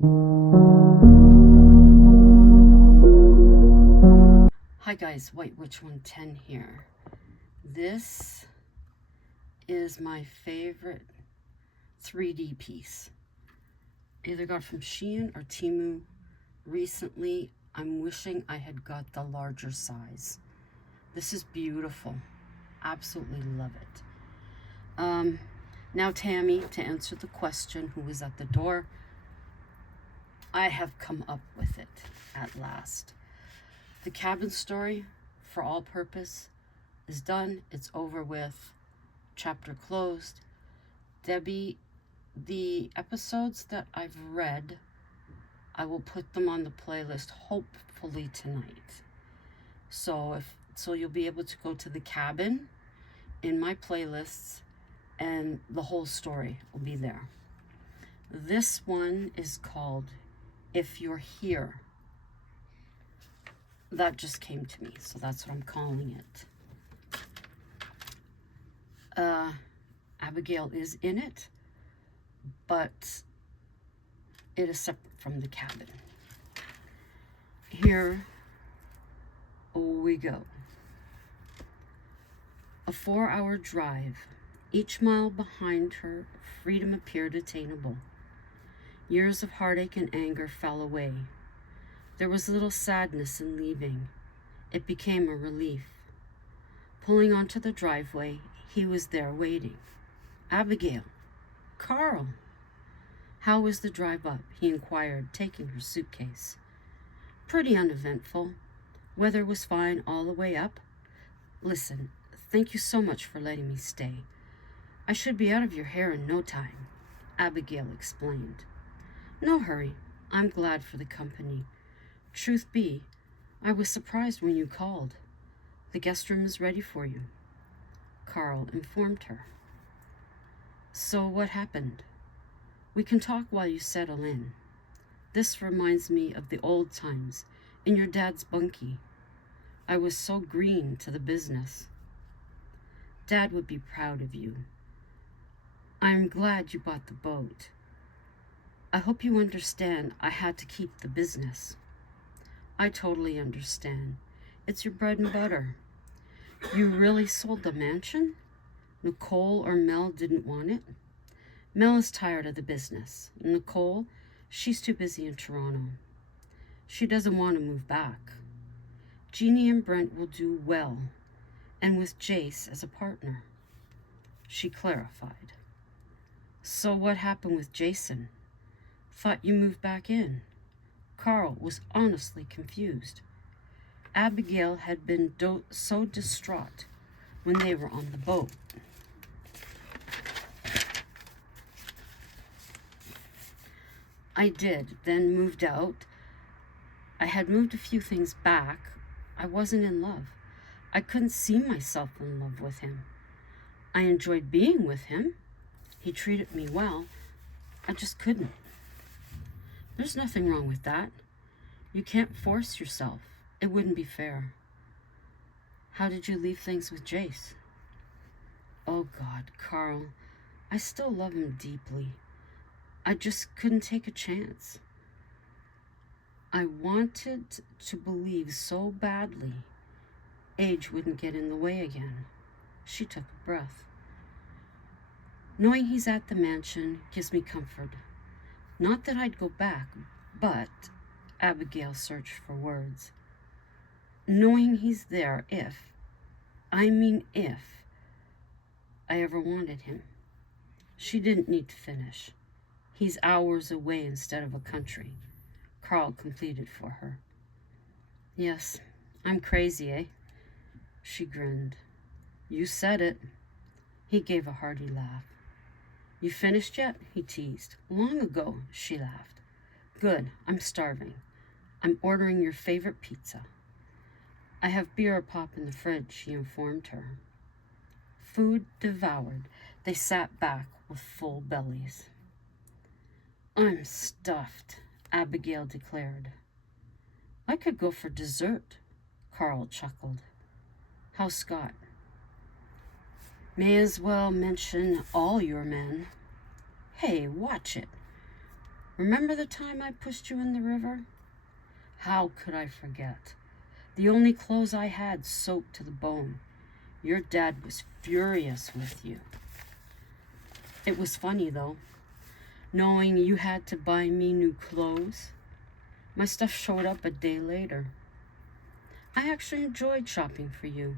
Hi guys, White Witch 110 here. This is my favorite 3D piece. Either got from Shein or Temu recently. I'm wishing I had got the larger size. This is beautiful. Absolutely love it. Now Tammy, to answer the question, who was at the door, I have come up with it at last. The cabin story, for all purpose, is done. It's over with. Chapter closed. Debbie, the episodes that I've read, I will put them on the playlist hopefully tonight. So you'll be able to go to the cabin in my playlists and the whole story will be there. This one is called If You're Here. That just came to me, so that's what I'm calling it. Abigail is in it, but it is separate from the cabin. Here we go. A 4-hour drive. Each mile behind her, freedom appeared attainable. Years of heartache and anger fell away. There was little sadness in leaving. It became a relief. Pulling onto the driveway, he was there waiting. Abigail. Carl. How was the drive up? He inquired, taking her suitcase. Pretty uneventful. Weather was fine all the way up. Listen, thank you so much for letting me stay. I should be out of your hair in no time, Abigail explained. No hurry. I'm glad for the company. Truth be, I was surprised when you called. The guest room is ready for you, Carl informed her. So what happened? We can talk while you settle in. This reminds me of the old times in your dad's bunkie. I was so green to the business. Dad would be proud of you. I'm glad you bought the boat. I hope you understand I had to keep the business. I totally understand. It's your bread and butter. You really sold the mansion? Nicole or Mel didn't want it? Mel is tired of the business. Nicole, she's too busy in Toronto. She doesn't want to move back. Jeannie and Brent will do well, and with Jace as a partner, she clarified. So what happened with Jason? Thought you moved back in. Carl was honestly confused. Abigail had been so distraught when they were on the boat. I did, then moved out. I had moved a few things back. I wasn't in love. I couldn't see myself in love with him. I enjoyed being with him. He treated me well. I just couldn't. There's nothing wrong with that. You can't force yourself. It wouldn't be fair. How did you leave things with Jace? Oh God, Carl, I still love him deeply. I just couldn't take a chance. I wanted to believe so badly age wouldn't get in the way again. She took a breath. Knowing he's at the mansion gives me comfort. Not that I'd go back, but, Abigail searched for words. Knowing he's there if I ever wanted him. She didn't need to finish. He's hours away instead of a country, Carl completed for her. Yes, I'm crazy, eh? She grinned. You said it. He gave a hearty laugh. You finished yet? He teased. Long ago, she laughed. Good, I'm starving. I'm ordering your favorite pizza. I have beer pop in the fridge, he informed her. Food devoured, they sat back with full bellies. I'm stuffed, Abigail declared. I could go for dessert, Carl chuckled. How's Scott? May as well mention all your men. Hey, watch it. Remember the time I pushed you in the river? How could I forget? The only clothes I had soaked to the bone. Your dad was furious with you. It was funny, though, knowing you had to buy me new clothes. My stuff showed up a day later. I actually enjoyed shopping for you.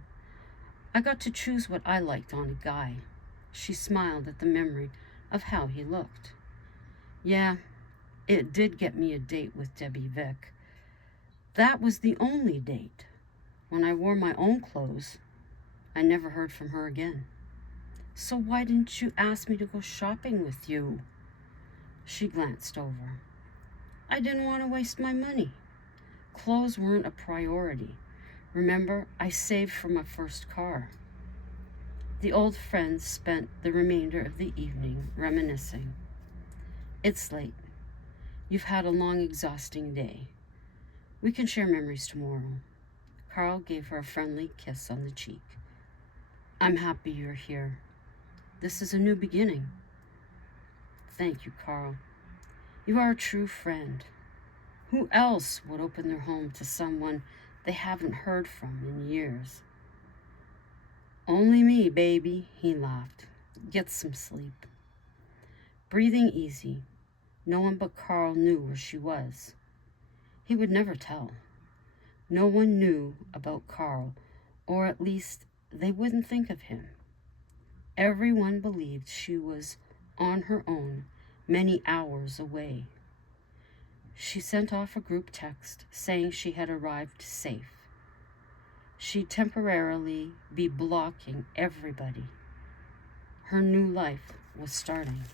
I got to choose what I liked on a guy. She smiled at the memory of how he looked. Yeah, it did get me a date with Debbie Vick. That was the only date. When I wore my own clothes, I never heard from her again. So why didn't you ask me to go shopping with you? She glanced over. I didn't want to waste my money. Clothes weren't a priority. Remember, I saved for my first car. The old friends spent the remainder of the evening reminiscing. It's late. You've had a long, exhausting day. We can share memories tomorrow. Carl gave her a friendly kiss on the cheek. I'm happy you're here. This is a new beginning. Thank you, Carl. You are a true friend. Who else would open their home to someone they haven't heard from in years? Only me, baby, he laughed. Get some sleep. Breathing easy, no one but Carl knew where she was. He would never tell. No one knew about Carl, or at least they wouldn't think of him. Everyone believed she was on her own, many hours away. She sent off a group text saying she had arrived safe. She'd temporarily be blocking everybody. Her new life was starting.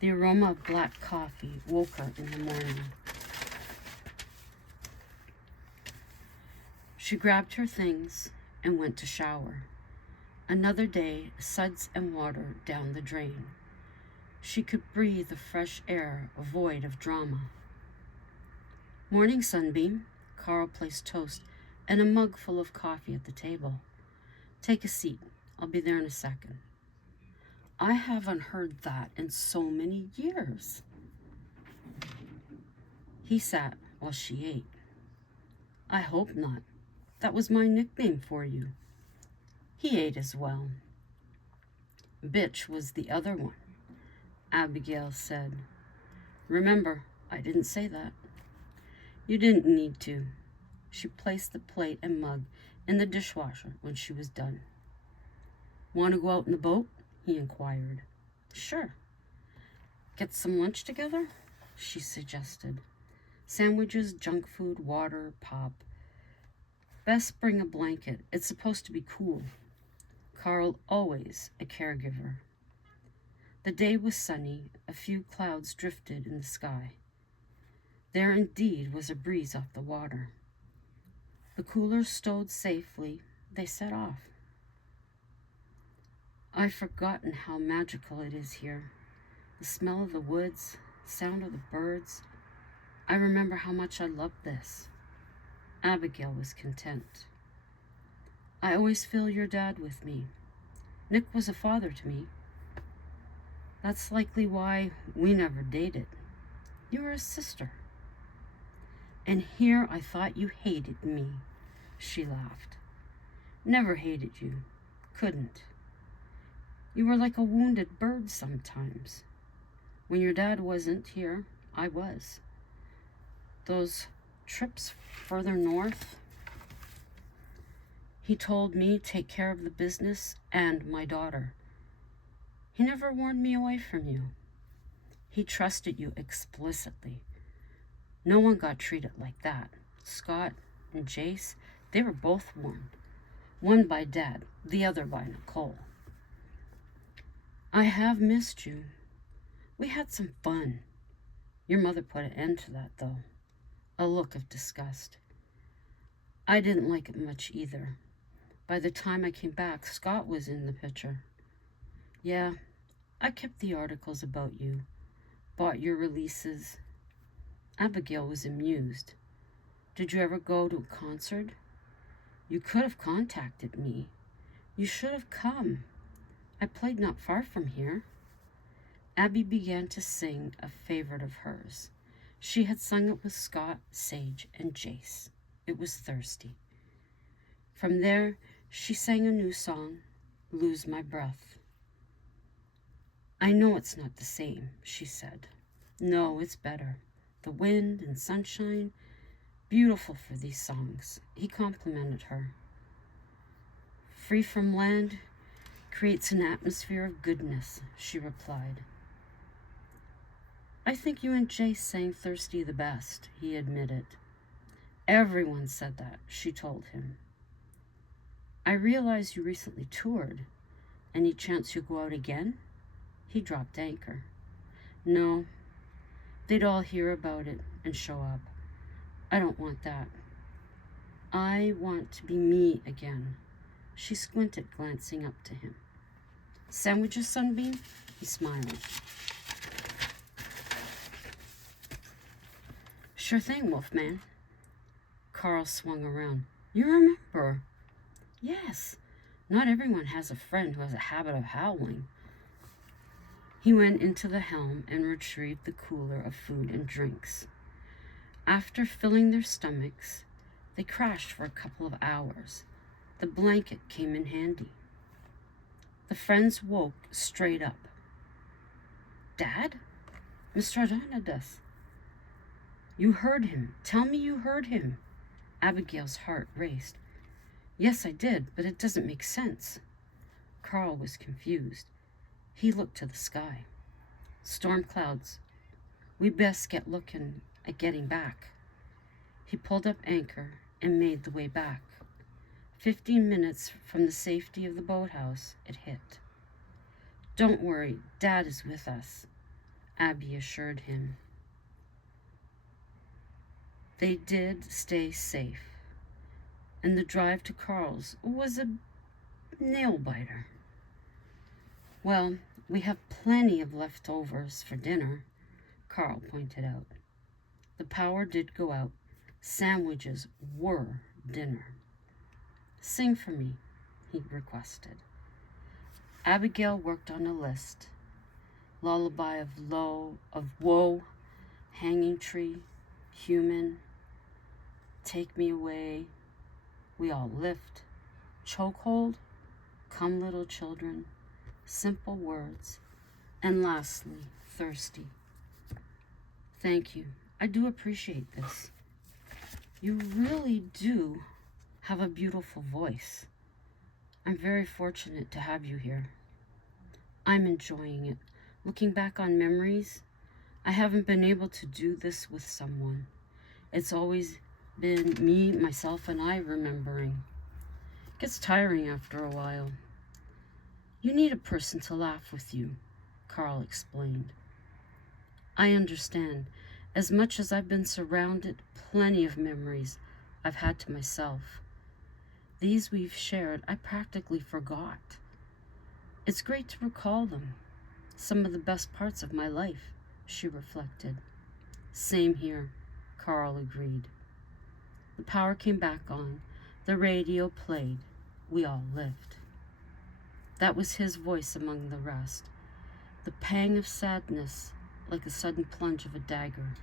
The aroma of black coffee woke her in the morning. She grabbed her things and went to shower. Another day, suds and water down the drain. She could breathe the fresh air, void of drama. Morning, Sunbeam. Carl placed toast and a mug full of coffee at the table. Take a seat. I'll be there in a second. I haven't heard that in so many years. He sat while she ate. I hope not. That was my nickname for you. He ate as well. Bitch was the other one, Abigail said. Remember, I didn't say that. You didn't need to. She placed the plate and mug in the dishwasher when she was done. Want to go out in the boat? He inquired. Sure. Get some lunch together? She suggested. Sandwiches, junk food, water, pop. Best bring a blanket. It's supposed to be cool. Carl, always a caregiver. The day was sunny. A few clouds drifted in the sky. There indeed was a breeze off the water. The cooler stowed safely, they set off. I've forgotten how magical it is here. The smell of the woods, sound of the birds. I remember how much I loved this. Abigail was content. I always feel your dad with me. Nick was a father to me. That's likely why we never dated. You were a sister. And here I thought you hated me, she laughed. Never hated you. Couldn't. You were like a wounded bird sometimes. When your dad wasn't here, I was. Those trips further north, he told me to take care of the business and my daughter. He never warned me away from you. He trusted you explicitly. No one got treated like that. Scott and Jace, they were both warned. One by Dad, the other by Nicole. I have missed you. We had some fun. Your mother put an end to that, though. A look of disgust. I didn't like it much either. By the time I came back, Scott was in the picture. Yeah, I kept the articles about you, bought your releases. Abigail was amused. Did you ever go to a concert? You could have contacted me. You should have come. I played not far from here. Abby began to sing a favorite of hers. She had sung it with Scott, Sage, and Jace. It was Thirsty. From there, she sang a new song, Lose My Breath. I know it's not the same, she said. No, it's better. The wind and sunshine, beautiful for these songs. He complimented her. Free from land creates an atmosphere of goodness, she replied. I think you and Jace sang Thirsty the best, he admitted. Everyone said that, she told him. I realize you recently toured. Any chance you'll go out again? He dropped anchor. No, they'd all hear about it and show up. I don't want that. I want to be me again. She squinted, glancing up to him. Sandwiches, Sunbeam? He smiled. Sure thing, Wolfman. Carl swung around. You remember? Yes. Not everyone has a friend who has a habit of howling. He went into the helm and retrieved the cooler of food and drinks. After filling their stomachs, they crashed for a couple of hours. The blanket came in handy. The friends woke straight up. Dad? Mr. Adonadas. You heard him. Tell me you heard him. Abigail's heart raced. Yes, I did, but it doesn't make sense. Carl was confused. He looked to the sky. Storm clouds. We best get looking at getting back. He pulled up anchor and made the way back. 15 minutes from the safety of the boathouse, it hit. Don't worry, Dad is with us, Abby assured him. They did stay safe, and the drive to Carl's was a nail-biter. Well, we have plenty of leftovers for dinner, Carl pointed out. The power did go out. Sandwiches were dinner. Sing for me, he requested. Abigail worked on a list. Lullaby of woe, hanging tree, human, take me away, we all lift, chokehold, come little children, simple words, and lastly, thirsty. Thank you. I do appreciate this. You really do have a beautiful voice. I'm very fortunate to have you here. I'm enjoying it. Looking back on memories, I haven't been able to do this with someone. It's always been me, myself, and I remembering. It gets tiring after a while. You need a person to laugh with you, Carl explained. I understand. As much as I've been surrounded, plenty of memories I've had to myself. These we've shared, I practically forgot. It's great to recall them. Some of the best parts of my life, she reflected. Same here, Carl agreed. The power came back on. The radio played. We all lived. That was his voice among the rest. The pang of sadness, like a sudden plunge of a dagger.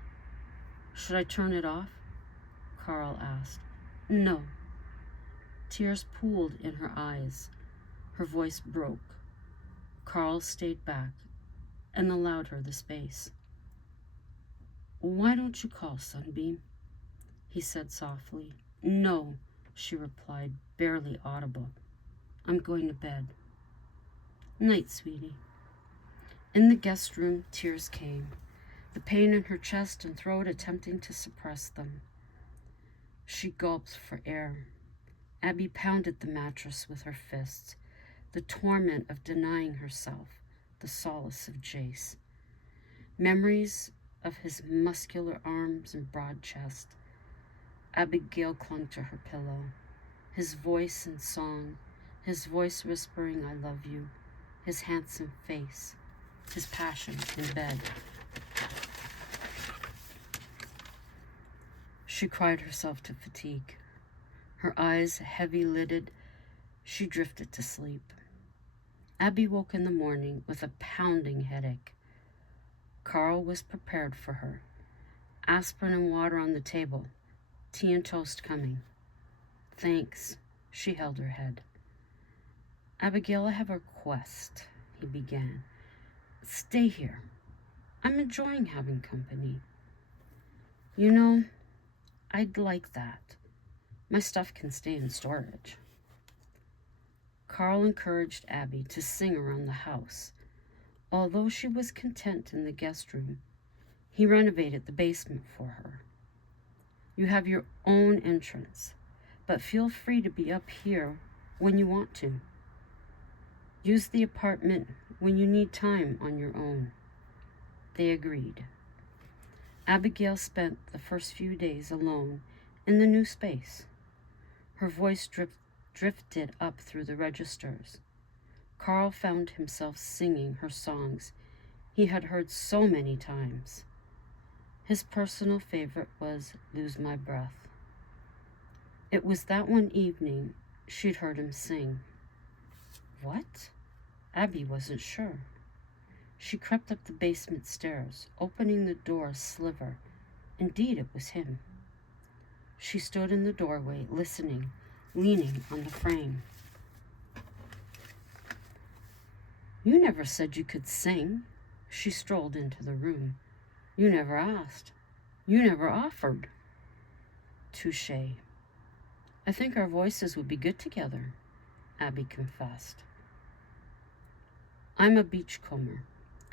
Should I turn it off? Carl asked. No. Tears pooled in her eyes. Her voice broke. Carl stayed back and allowed her the space. Why don't you call, Sunbeam? He said softly. No, she replied, barely audible. I'm going to bed. Night, sweetie. In the guest room, tears came, the pain in her chest and throat attempting to suppress them. She gulped for air. Abby pounded the mattress with her fists, the torment of denying herself, the solace of Jace. Memories of his muscular arms and broad chest. Abigail clung to her pillow. His voice in song, his voice whispering, I love you, his handsome face, his passion in bed. She cried herself to fatigue. Her eyes heavy-lidded, she drifted to sleep. Abby woke in the morning with a pounding headache. Carl was prepared for her. Aspirin and water on the table. Tea and toast coming. Thanks. She held her head. Abigail, I have a request, he began. Stay here. I'm enjoying having company. You know, I'd like that. My stuff can stay in storage. Carl encouraged Abby to sing around the house. Although she was content in the guest room, he renovated the basement for her. You have your own entrance, but feel free to be up here when you want to. Use the apartment when you need time on your own. They agreed. Abigail spent the first few days alone in the new space. Her voice drifted up through the registers. Carl found himself singing her songs he had heard so many times. His personal favorite was Lose My Breath. It was that one evening she'd heard him sing. What? Abby wasn't sure. She crept up the basement stairs, opening the door a sliver. Indeed, it was him. She stood in the doorway, listening, leaning on the frame. You never said you could sing. She strolled into the room. You never asked. You never offered. Touché. I think our voices would be good together, Abby confessed. I'm a beachcomber,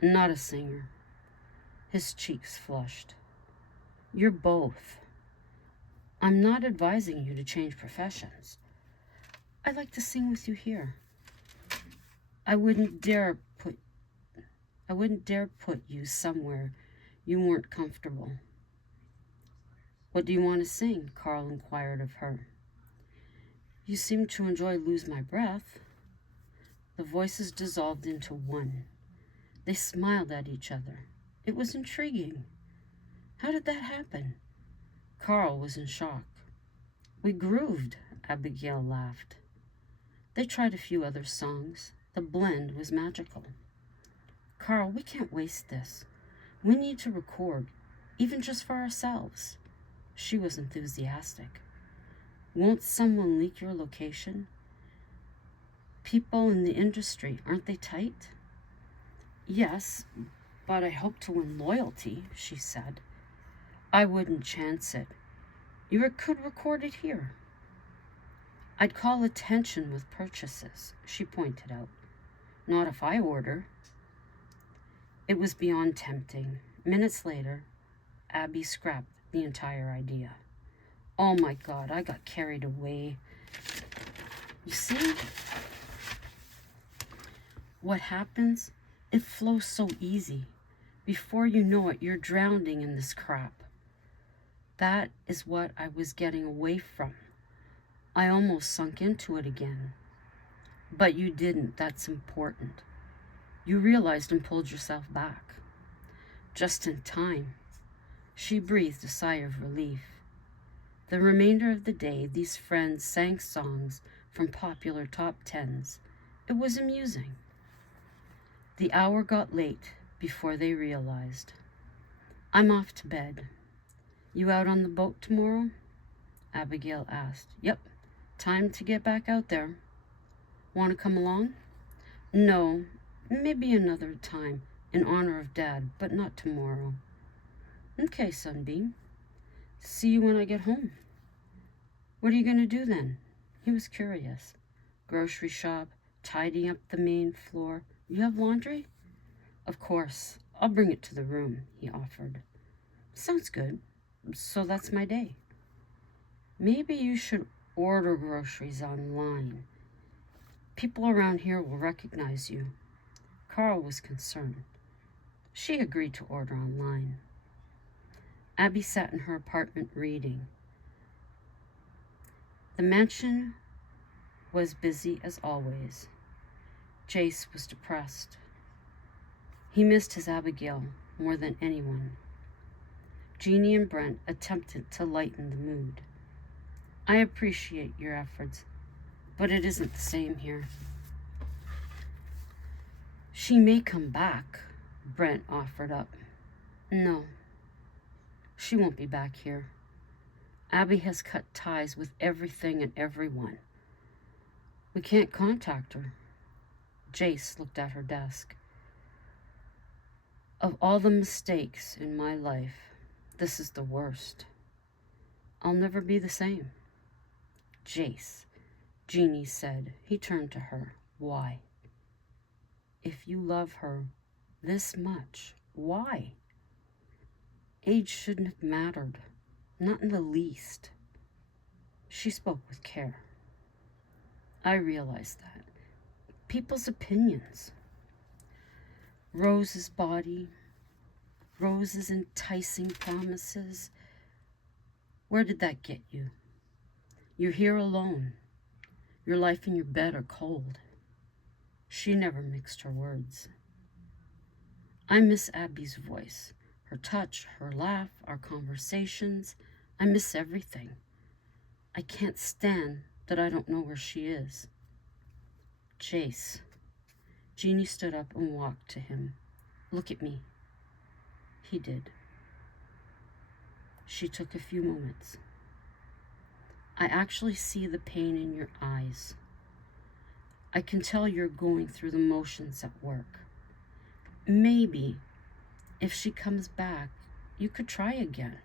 not a singer. His cheeks flushed. You're both. I'm not advising you to change professions. I'd like to sing with you here. I wouldn't dare put you somewhere you weren't comfortable. What do you want to sing? Carl inquired of her. You seem to enjoy Lose My Breath. The voices dissolved into one. They smiled at each other. It was intriguing. How did that happen? Carl was in shock. We grooved, Abigail laughed. They tried a few other songs. The blend was magical. Carl, we can't waste this. We need to record, even just for ourselves. She was enthusiastic. Won't someone leak your location? People in the industry, aren't they tight? Yes, but I hope to win loyalty, she said. I wouldn't chance it. You could record it here. I'd call attention with purchases, she pointed out. Not if I order. It was beyond tempting. Minutes later, Abby scrapped the entire idea. Oh my God, I got carried away. You see? What happens? It flows so easy. Before you know it, you're drowning in this crap. That is what I was getting away from. I almost sunk into it again. But you didn't. That's important. You realized and pulled yourself back. Just in time. She breathed a sigh of relief. The remainder of the day, these friends sang songs from popular top tens. It was amusing. The hour got late before they realized. I'm off to bed. You out on the boat tomorrow? Abigail asked. Yep, time to get back out there. Want to come along? No, maybe another time in honor of Dad, but not tomorrow. Okay, Sunbeam. See you when I get home. What are you going to do then? He was curious. Grocery shop, tidying up the main floor. You have laundry? Of course. I'll bring it to the room, he offered. Sounds good. So that's my day. Maybe you should order groceries online. People around here will recognize you. Carl was concerned. She agreed to order online. Abby sat in her apartment reading. The mansion was busy as always. Jace was depressed. He missed his Abigail more than anyone. Jeannie and Brent attempted to lighten the mood. I appreciate your efforts, but it isn't the same here. She may come back, Brent offered up. No, she won't be back here. Abby has cut ties with everything and everyone. We can't contact her. Jace looked at her desk. Of all the mistakes in my life, this is the worst. I'll never be the same. Jace, Jeannie said. He turned to her. Why? If you love her this much, why? Age shouldn't have mattered. Not in the least. She spoke with care. I realized that. People's opinions. Rose's body, Rose's enticing promises. Where did that get you? You're here alone. Your life in your bed are cold. She never mixed her words. I miss Abby's voice, her touch, her laugh, our conversations. I miss everything. I can't stand that I don't know where she is. Jace. Jeannie stood up and walked to him. Look at me. He did. She took a few moments. I actually see the pain in your eyes. I can tell you're going through the motions at work. Maybe, if she comes back, you could try again.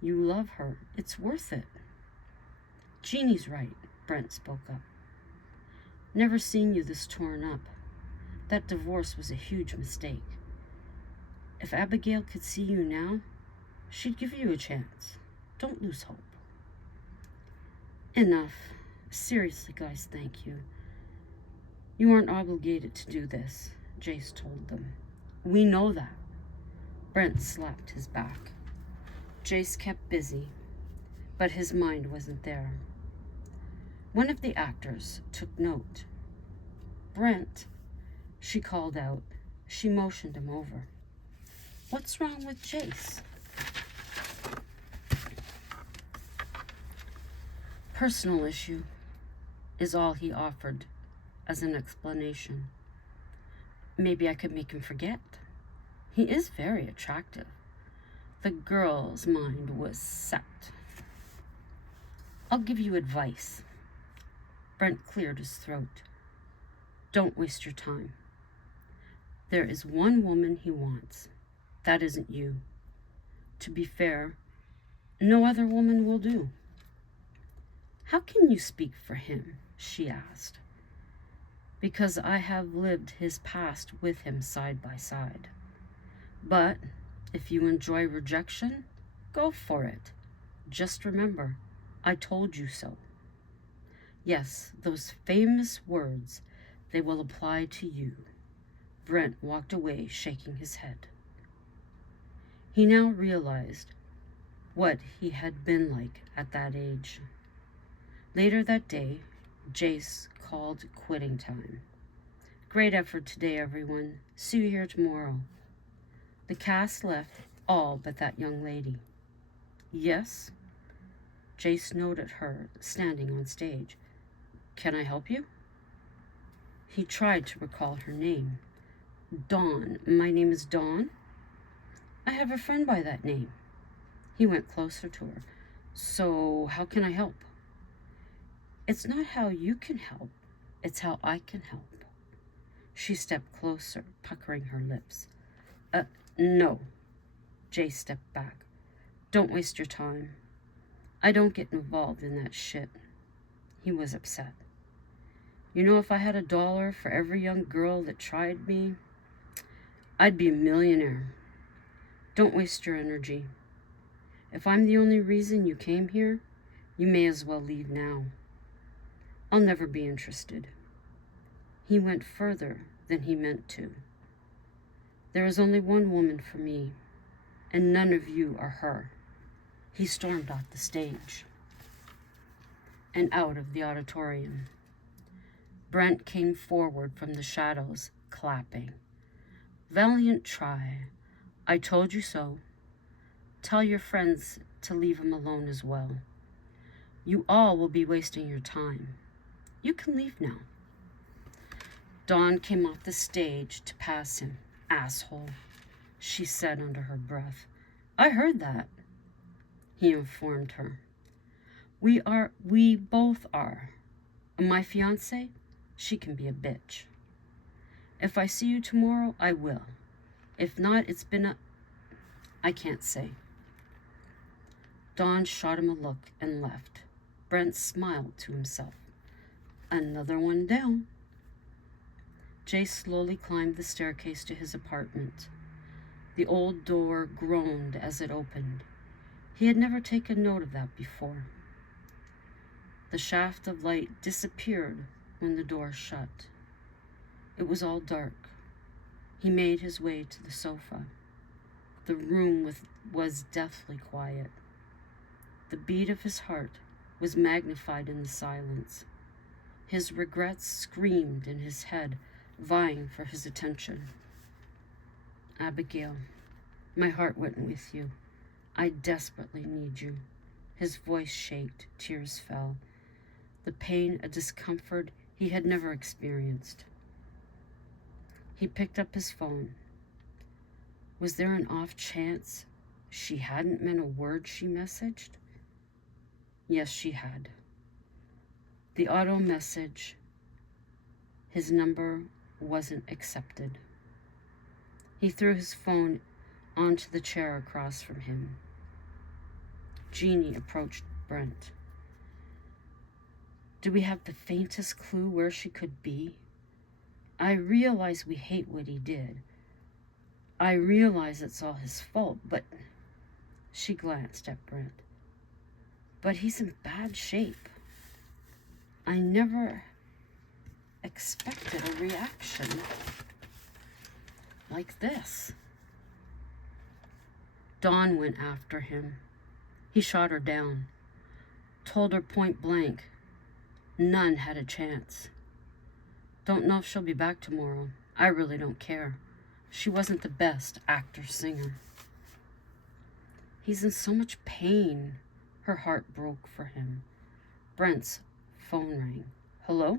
You love her. It's worth it. Jeannie's right, Brent spoke up. Never seen you this torn up. That divorce was a huge mistake. If Abigail could see you now, she'd give you a chance. Don't lose hope. Enough. Seriously, guys, thank you. You aren't obligated to do this, Jace told them. We know that. Brent slapped his back. Jace kept busy, but his mind wasn't there. One of the actors took note. Brent, she called out. She motioned him over. What's wrong with Jace? Personal issue is all he offered as an explanation. Maybe I could make him forget. He is very attractive. The girl's mind was set. I'll give you advice. Brent cleared his throat. Don't waste your time. There is one woman he wants. That isn't you. To be fair, no other woman will do. How can you speak for him? She asked. Because I have lived his past with him side by side. But if you enjoy rejection, go for it. Just remember, I told you so. Yes, those famous words, they will apply to you. Brent walked away, shaking his head. He now realized what he had been like at that age. Later that day, Jace called quitting time. Great effort today, everyone. See you here tomorrow. The cast left, all but that young lady. Yes? Jace noted her standing on stage. Can I help you? He tried to recall her name. Dawn. My name is Dawn. I have a friend by that name. He went closer to her. So, how can I help? It's not how you can help. It's how I can help. She stepped closer, puckering her lips. No. Jay stepped back. Don't waste your time. I don't get involved in that shit. He was upset. You know, if I had $1 for every young girl that tried me, I'd be a millionaire. Don't waste your energy. If I'm the only reason you came here, you may as well leave now. I'll never be interested. He went further than he meant to. There is only one woman for me, and none of you are her. He stormed off the stage and out of the auditorium. Brent came forward from the shadows, clapping. Valiant try. I told you so. Tell your friends to leave him alone as well. You all will be wasting your time. You can leave now. Dawn came off the stage to pass him. Asshole. she said under her breath. I heard that, he informed her. We both are. My fiancée, she can be a bitch. If I see you tomorrow, I will. If not, I can't say. Dawn shot him a look and left. Brent smiled to himself. Another one down. Jace slowly climbed the staircase to his apartment. The old door groaned as it opened. He had never taken note of that before. The shaft of light disappeared when the door shut. It was all dark. He made his way to the sofa. The room was deathly quiet. The beat of his heart was magnified in the silence. His regrets screamed in his head, vying for his attention. Abigail, my heart went with you. I desperately need you. His voice shaked, tears fell. The pain, a discomfort he had never experienced. He picked up his phone. Was there an off chance she hadn't meant a word she messaged? Yes, she had. The auto message, his number wasn't accepted. He threw his phone onto the chair across from him. Jeannie approached Brent. Do we have the faintest clue where she could be? I realize we hate what he did. I realize it's all his fault, but... She glanced at Brent. But he's in bad shape. I never expected a reaction like this. Dawn went after him. He shot her down, told her point blank, none had a chance. Don't know if she'll be back tomorrow. I really don't care. She wasn't the best actor-singer. He's in so much pain. Her heart broke for him. Brent's phone rang. Hello?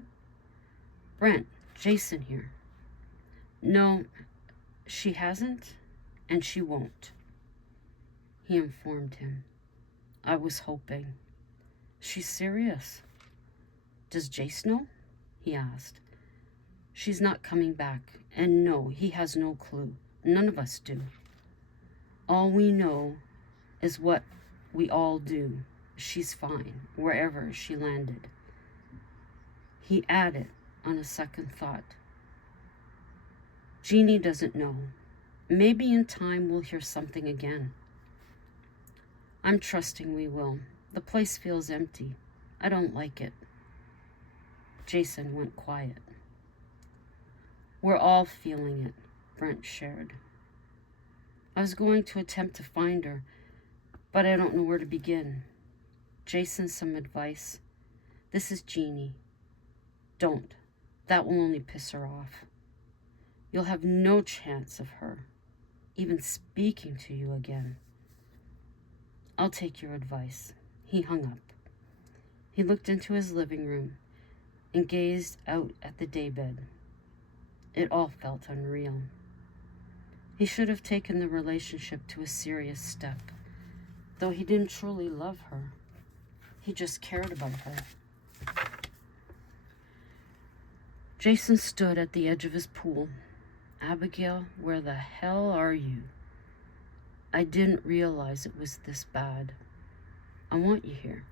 Brent, Jason here. No, she hasn't, and she won't. He informed him. I was hoping. She's serious. Does Jace know? He asked. She's not coming back, and no, he has no clue. None of us do. All we know is what we all do. She's fine, wherever she landed. He added on a second thought. Jeannie doesn't know. Maybe in time we'll hear something again. I'm trusting we will. The place feels empty. I don't like it. Jason went quiet. We're all feeling it, Brent shared. I was going to attempt to find her, but I don't know where to begin. Jason, some advice. This is Jeannie. Don't. That will only piss her off. You'll have no chance of her even speaking to you again. I'll take your advice. He hung up. He looked into his living room and gazed out at the daybed. It all felt unreal. He should have taken the relationship to a serious step, though he didn't truly love her. He just cared about her. Jason stood at the edge of his pool. Abigail, where the hell are you? I didn't realize it was this bad. I want you here.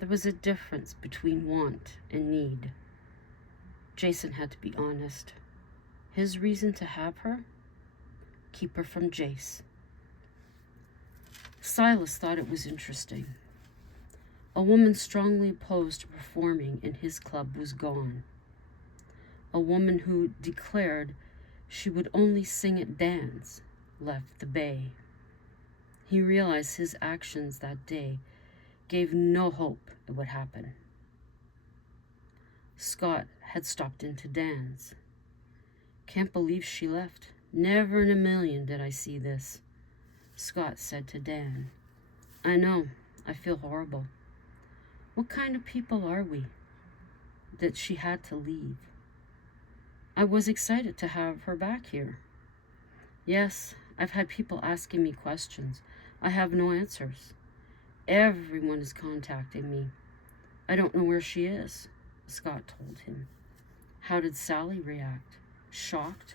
There was a difference between want and need. Jason had to be honest. His reason to have her? Keep her from Jace. Silas thought it was interesting. A woman strongly opposed to performing in his club was gone. A woman who declared she would only sing at Dan's left the bay. He realized his actions that day gave no hope it would happen. Scott had stopped into Dan's. Can't believe she left. Never in a million did I see this, Scott said to Dan. I know, I feel horrible. What kind of people are we that she had to leave? I was excited to have her back here. Yes, I've had people asking me questions. I have no answers. Everyone is contacting me. I don't know where she is, Scott told him. How did Sally react? Shocked?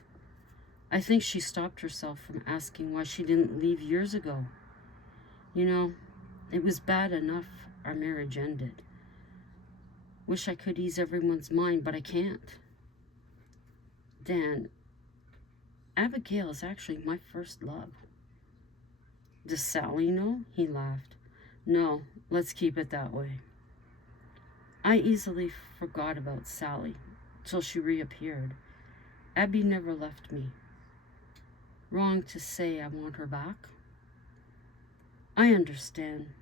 I think she stopped herself from asking why she didn't leave years ago. You know, it was bad enough our marriage ended. Wish I could ease everyone's mind, but I can't. Dan, Abigail is actually my first love. Does Sally know? He laughed. No, let's keep it that way. I easily forgot about Sally till she reappeared. Abby never left me. Wrong to say I want her back. I understand.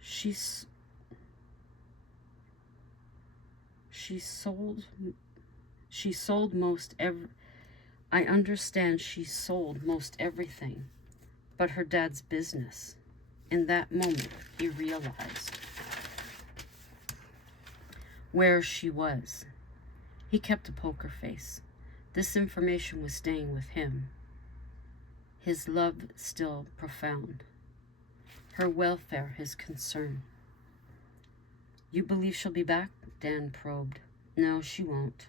She sold most every. I understand she sold most everything, but her dad's business. In that moment, he realized where she was. He kept a poker face. This information was staying with him. His love still profound. Her welfare his concern. You believe she'll be back? Dan probed. No, she won't.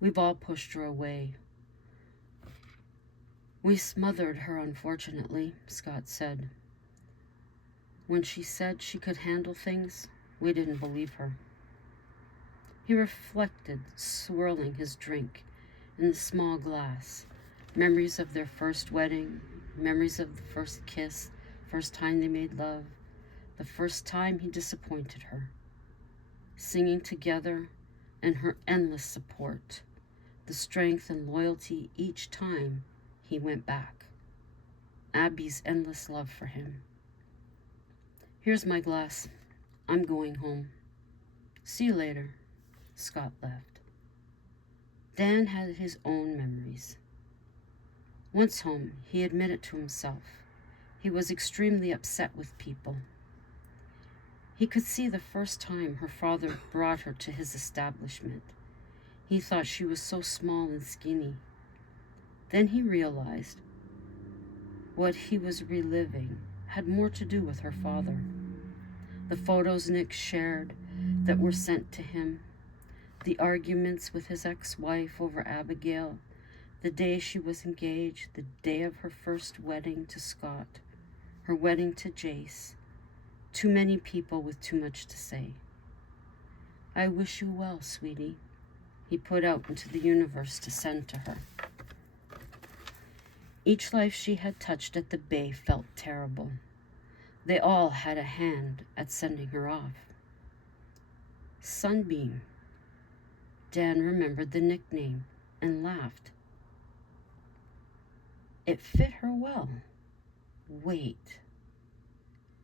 We've all pushed her away. We smothered her, unfortunately, Scott said. When she said she could handle things, we didn't believe her. He reflected, swirling his drink in the small glass. Memories of their first wedding, memories of the first kiss, first time they made love, the first time he disappointed her. Singing together and her endless support, the strength and loyalty each time he went back. Abby's endless love for him. Here's my glass. I'm going home. See you later. Scott left. Dan had his own memories. Once home, he admitted to himself he was extremely upset with people. He could see the first time her father brought her to his establishment. He thought she was so small and skinny. Then he realized what he was reliving had more to do with her father. The photos Nick shared that were sent to him, the arguments with his ex-wife over Abigail, the day she was engaged, the day of her first wedding to Scott, her wedding to Jace. Too many people with too much to say. I wish you well, sweetie, he put out into the universe to send to her. Each life she had touched at the bay felt terrible. They all had a hand at sending her off. Sunbeam. Dan remembered the nickname and laughed. It fit her well. Wait,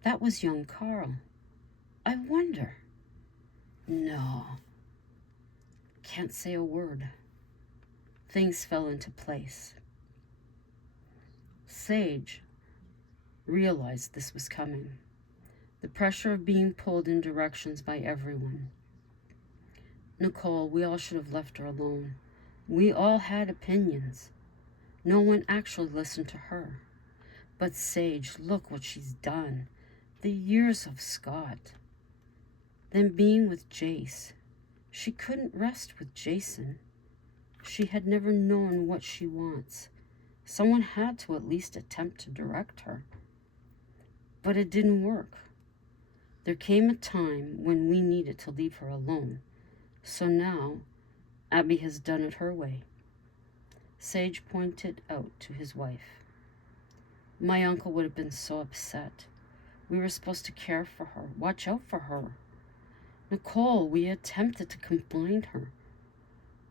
that was young Carl. I wonder. No. Can't say a word. Things fell into place. Sage realized this was coming. The pressure of being pulled in directions by everyone. Nicole, we all should have left her alone. We all had opinions. No one actually listened to her. But Sage, look what she's done. The years of Scott. Then being with Jace. She couldn't rest with Jason. She had never known what she wants. Someone had to at least attempt to direct her. But it didn't work. There came a time when we needed to leave her alone. So now, Abby has done it her way. Sage pointed out to his wife. My uncle would have been so upset. We were supposed to care for her, watch out for her. Nicole, we attempted to confine her,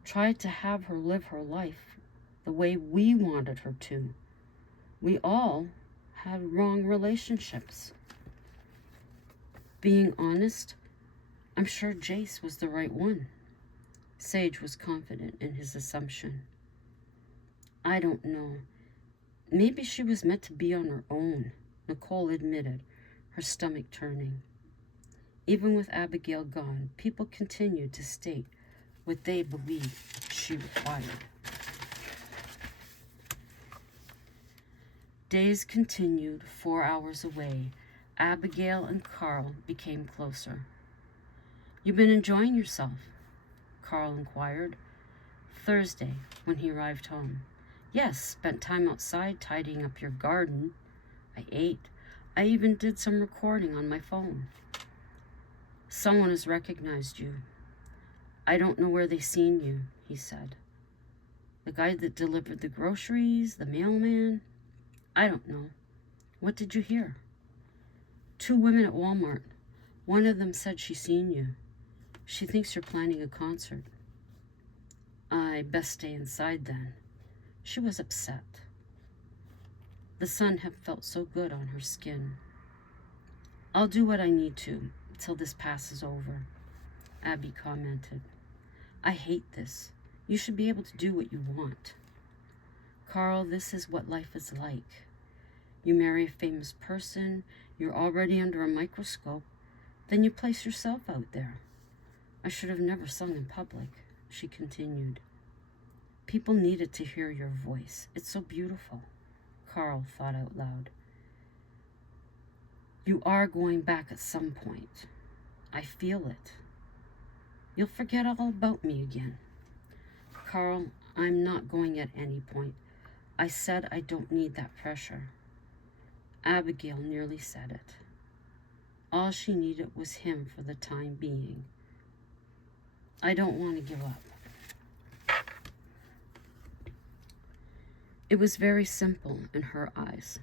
tried to have her live her life the way we wanted her to. We all had wrong relationships. Being honest, I'm sure Jace was the right one. Sage was confident in his assumption. I don't know. Maybe she was meant to be on her own, Nicole admitted, her stomach turning. Even with Abigail gone, people continued to state what they believed she required. Days continued. 4 hours away, Abigail and Carl became closer. "You been enjoying yourself?" Carl inquired. Thursday, when he arrived home. "Yes, spent time outside tidying up your garden. I ate. I even did some recording on my phone." "Someone has recognized you." "I don't know where they seen you," he said. "The guy that delivered the groceries, the mailman?" "I don't know." "What did you hear?" "Two women at Walmart. One of them said she seen you. She thinks you're planning a concert." "I best stay inside then." She was upset. The sun had felt so good on her skin. "I'll do what I need to till this passes over," Abby commented. "I hate this. You should be able to do what you want." "Carl, this is what life is like. You marry a famous person, you're already under a microscope, then you place yourself out there. I should have never sung in public," she continued. "People needed to hear your voice. It's so beautiful," Carl thought out loud. "You are going back at some point. I feel it. You'll forget all about me again." "Carl, I'm not going at any point. I said I don't need that pressure." Abigail nearly said it. All she needed was him for the time being. "I don't want to give up." It was very simple in her eyes.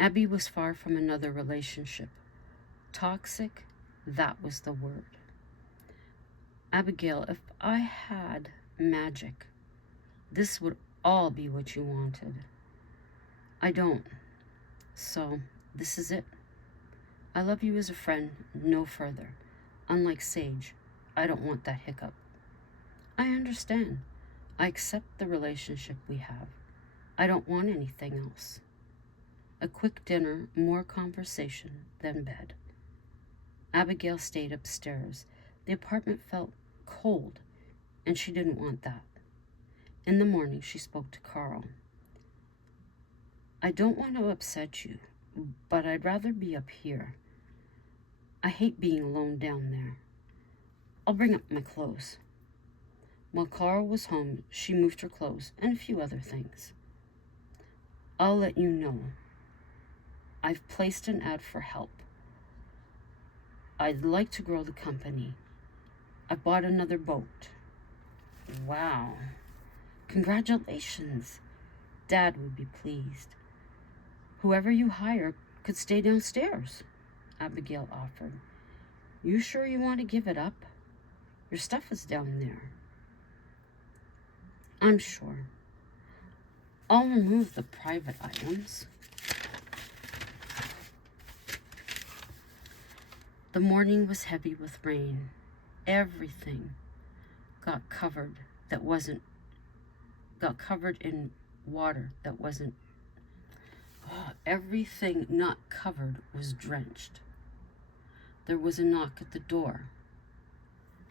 Abby was far from another relationship. Toxic, that was the word. "Abigail, if I had magic, this would all be what you wanted." "I don't. So, this is it. I love you as a friend, no further. Unlike Sage, I don't want that hiccup." "I understand. I accept the relationship we have. I don't want anything else." A quick dinner, more conversation, then bed. Abigail stayed upstairs. The apartment felt cold, and she didn't want that. In the morning, she spoke to Carl. "I don't want to upset you, but I'd rather be up here. I hate being alone down there. I'll bring up my clothes." While Carl was home, she moved her clothes and a few other things. "I'll let you know. I've placed an ad for help. I'd like to grow the company. I bought another boat." "Wow. Congratulations. Dad would be pleased." "Whoever you hire could stay downstairs," Abigail offered. "You sure you want to give it up? Your stuff is down there." "I'm sure. I'll remove the private items." The morning was heavy with rain. Everything got covered in water that wasn't. Everything not covered was drenched. There was a knock at the door.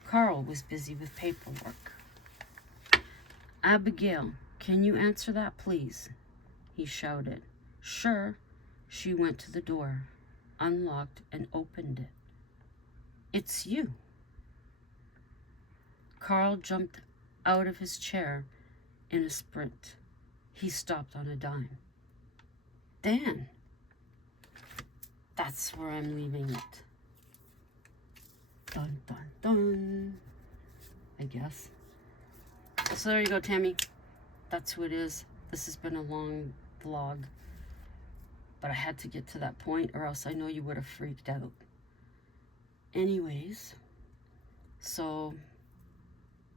Carl was busy with paperwork. "Abigail, can you answer that, please?" he shouted. "Sure." She went to the door, unlocked, and opened it. "It's you." Carl jumped out of his chair in a sprint. He stopped on a dime. "Dan, that's where I'm leaving it." Dun, dun, dun. I guess. So there you go, Tammy. That's who it is. This has been a long vlog, but I had to get to that point or else I know you would have freaked out. Anyways, so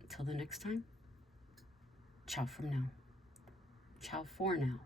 until the next time, ciao from now. Ciao for now.